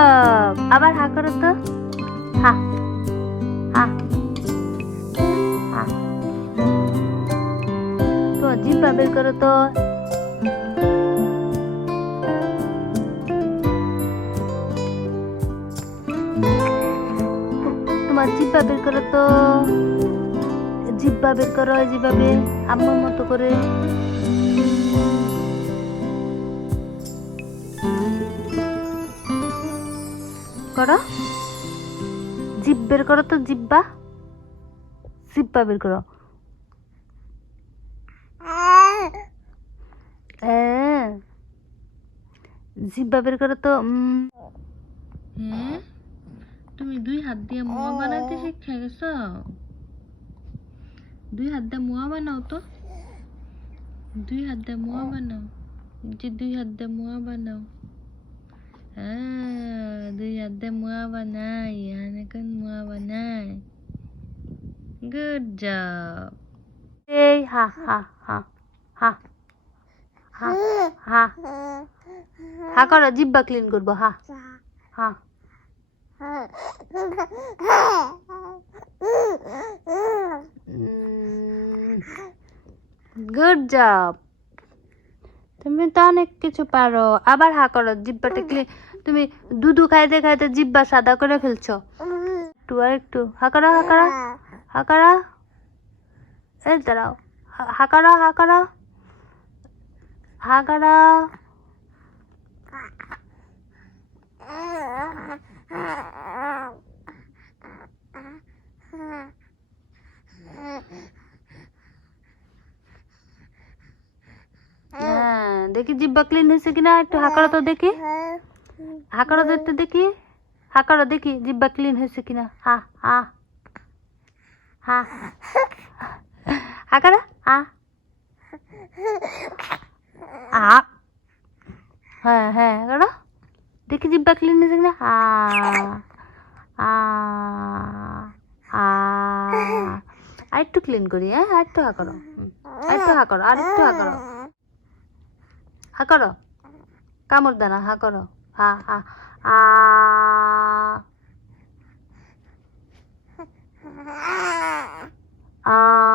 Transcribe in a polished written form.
Job. আবার হা করো তো, হা হা হা। তো জিহ্বা বের করো তো। তোমার জিহ্বা বের করো তো, জিহ্বা বের করো যেভাবে আম্মুর মতো করে। করো, জিভ বের করো তো, জিব্বা, জিব্বা বের করো। জিব্বা বের করো তো। হ্যাঁ, তুমি 2 হাত দিয়ে মোয়া বানাতে শিখে গেছো? 2 হাত দিয়ে মোয়া বানাও তো, 2 হাত দিয়ে মোয়া বানাও, যে 2 হাত দিয়ে মোয়া বানাও। হ্যাঁ, 2 হাত দিয়ে মোয়া বানাই, এখন মোয়া বানাই। Good job. এই হা হা হা হা হা হা হা করো, জিব্বা ক্লিন করবো, হা হা। গুড জব, তুমি তো অনেক কিছু পারো। আবার হা করো, জিব্বাটা ক্লিন। তুমি দুধু খাইতে খাইতে জিব্বা সাদা করে ফেলছো। একটু আর একটু হা করো, হা করো, হা করো। এই দাঁড়াও, হা করো, হা করো, হা করো। হ্যাঁ, দেখি জিব্বা ক্লিন হয়েছে কিনা, একটু হা করো তো দেখি, হা করো তো একটু দেখি, হা করো দেখি জিব্বা ক্লিন হয়েছে কিনা। হা হা হা হা করো, হা আ। হ্যাঁ হ্যাঁ করো, দেখি জিব্বা ক্লিন হয়েছে কিনা। আ আ আ। আর একটু ক্লিন করি, হ্যাঁ, আর একটু হা করো, আর একটু হা করো, আর একটু হা করো, হা করো, কামড় দানা, হা করো, হা হা আ আ।